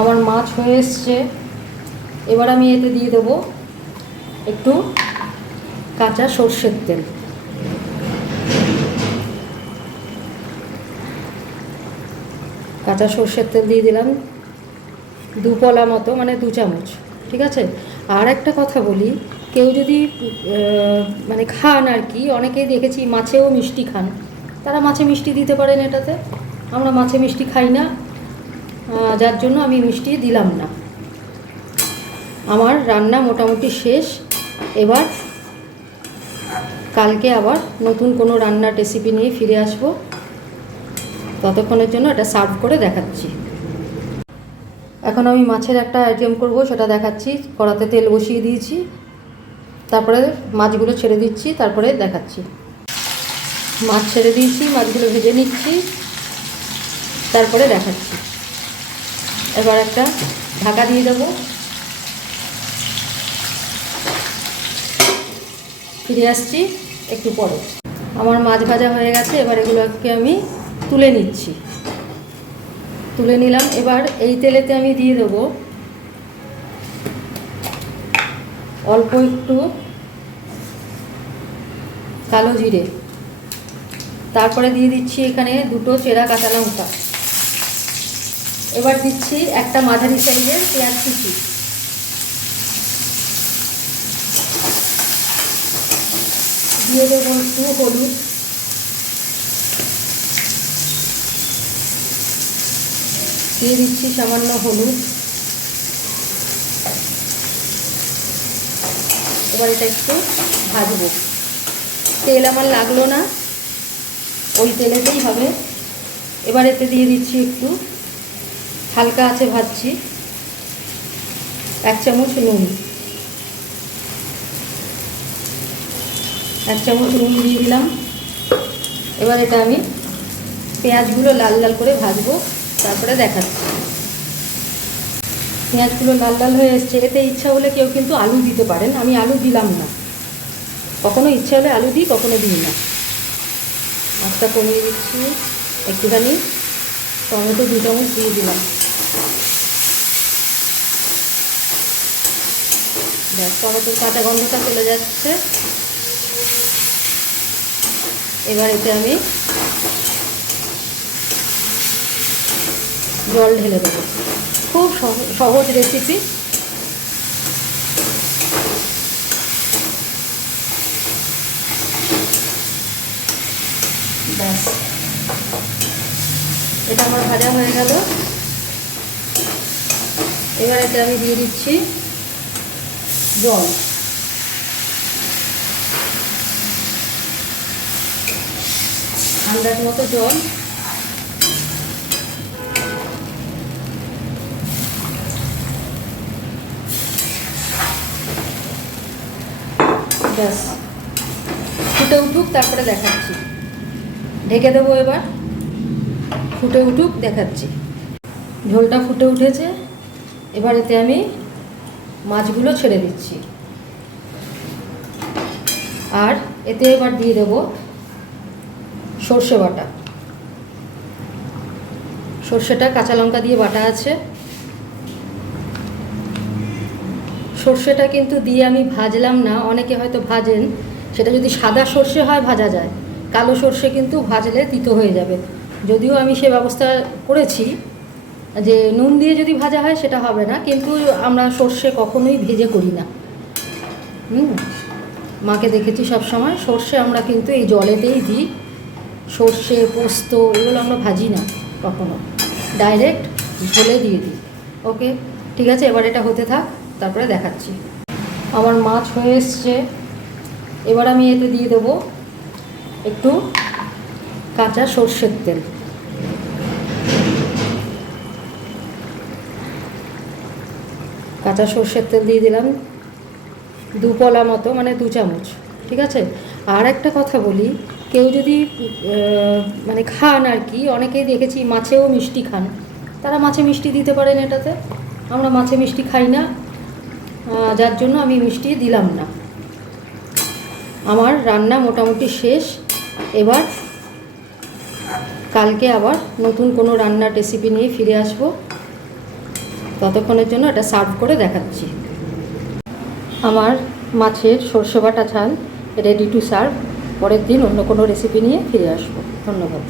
আমার মাছ হয়ে এসছে। এবার আমি এতে দিয়ে দেবো একটু কাঁচা সর্ষের তেল। কাঁচা সর্ষের তেল দিয়ে দিলাম 2 পলা মতো, মানে 2 চামচ। ঠিক আছে। আর একটা কথা বলি, কেউ যদি মানে খান আর কি, অনেকেই দেখেছি মাছেও মিষ্টি খান, তারা মাছে মিষ্টি দিতে পারেন এটাতে। আমরা মাছে মিষ্টি খাই না, যার জন্য আমি মিষ্টি দিলাম না। আমার রান্না মোটামুটি শেষ। এবার কালকে আবার নতুন কোনো রান্নার রেসিপি নিয়ে ফিরে আসবো। ততক্ষণের জন্য এটা সার্ভ করে দেখাচ্ছি। এখন আমি মাছের একটা আইটেম করব, সেটা দেখাচ্ছি। কড়াতে তেল বসিয়ে দিয়েছি, তারপরে মাছগুলো ছেড়ে দিচ্ছি, তারপরে দেখাচ্ছি। মাছ ছেড়ে দিয়েছি, মাছগুলো ভেজে নিচ্ছি, তারপরে দেখাচ্ছি। এবার একটা ঢাকা দিয়ে দেবো, ফিরে আসছি একটু পরে। আমার মাছ ভাজা হয়ে গেছে, এবার এগুলোকে আমি তুলে নিচ্ছি। তুলে নিলাম। এবার এই তেলেতে আমি দিয়ে দেবো অল্প একটু কালো জিরে, তারপরে দিয়ে দিচ্ছি এখানে 2টো চেরা কাঁচা লঙ্কা। এবার দিচ্ছি একটা মাঝারি সাইজের পেঁয়াজ কুচি। দিয়ে দেবো একটু হলুদ, দিয়ে দিচ্ছি সামান্য হলুদ। এবার এটা একটু ভাজবো। তেল আমার লাগলো না, ওই তেলেতেই হবে। এবার এতে দিয়ে দিচ্ছি একটু, হালকা আছে ভাজছি, 1 চামচ নুন। 1 চামচ নুন দিয়ে দিলাম। এবার এটা আমি পেঁয়াজগুলো লাল লাল করে ভাজবো, তারপরে দেখাচ্ছি। পেঁয়াজগুলো লাল লাল হয়ে এসছে। এতে ইচ্ছা হলে কেউ কিন্তু আলু দিতে পারেন, আমি আলু দিলাম না। কখনো ইচ্ছা হলে আলু দিই, কখনো দিই না। আঁচটা কমিয়ে দিচ্ছি, একটুখানি টমেটো 2 চামচ দিয়ে দিলাম। ব্যাস, টমেটোর কাঁচা গন্ধটা চলে যাচ্ছে। এবার এতে আমি জল ঢেলে দেবো। খুব সহজ রেসিপি। ব্যাস, এটা আমার ভাজা হয়ে গেল। এবার এটা আমি দিয়ে দিচ্ছি জল। আন্দাজ মতো জল। ব্যাস, ফুটে উঠুক, তারপরে দেখাচ্ছি। ঢেকে দেবো এবার, ফুটে উঠুক, দেখাচ্ছি। ঝোলটা ফুটে উঠেছে। এবার এতে আমি মাছগুলো ছেড়ে দিচ্ছি। আর এতে এবার দিয়ে দেবো সর্ষে বাটা। সর্ষেটা কাঁচা লঙ্কা দিয়ে বাটা আছে। সর্ষেটা কিন্তু দিয়ে আমি ভাজলাম না, অনেকে হয়তো ভাজেন। সেটা যদি সাদা সর্ষে হয় ভাজা যায়, কালো সর্ষে কিন্তু ভাজলে তিতো হয়ে যাবে। যদিও আমি সে ব্যবস্থা করেছি যে নুন দিয়ে যদি ভাজা হয় সেটা হবে না, কিন্তু আমরা সর্ষে কখনোই ভেজে করি না। মাকে দেখেছি সব সময় সর্ষে আমরা কিন্তু এই জলেতেই দিই। সর্ষে, পোস্ত এগুলো আমরা ভাজি না কখনো, ডাইরেক্ট ঝোলে দিয়ে দিই। ওকে, ঠিক আছে। এবার এটা হতে থাক, তারপরে দেখাচ্ছি। আমার মাছ হয়ে এসছে। এবার আমি এতে দিয়ে দেবো একটু কাঁচা সর্ষের তেল। কাঁচা সর্ষের তেল দিয়ে দিলাম 2 পলা মতো, মানে 2 চামচ। ঠিক আছে। আর একটা কথা বলি, কেউ যদি মানে খান আর কি, অনেকেই দেখেছি মাছেও মিষ্টি খান, তারা মাছে মিষ্টি দিতে পারেন এটাতে। আমরা মাছে মিষ্টি খাই না, যার জন্য আমি মিষ্টি দিলাম না। আমার রান্না মোটামুটি শেষ। এবার কালকে আবার নতুন কোনো রান্নার রেসিপি নিয়ে ফিরে আসবো। ততক্ষণের জন্য এটা সার্ভ করে দেখাচ্ছি। আমার মাছের সর্ষে বাটা ঝাল রেডি টু সার্ভ। পরের দিন অন্য কোনো রেসিপি নিয়ে ফিরে আসবো। ধন্যবাদ।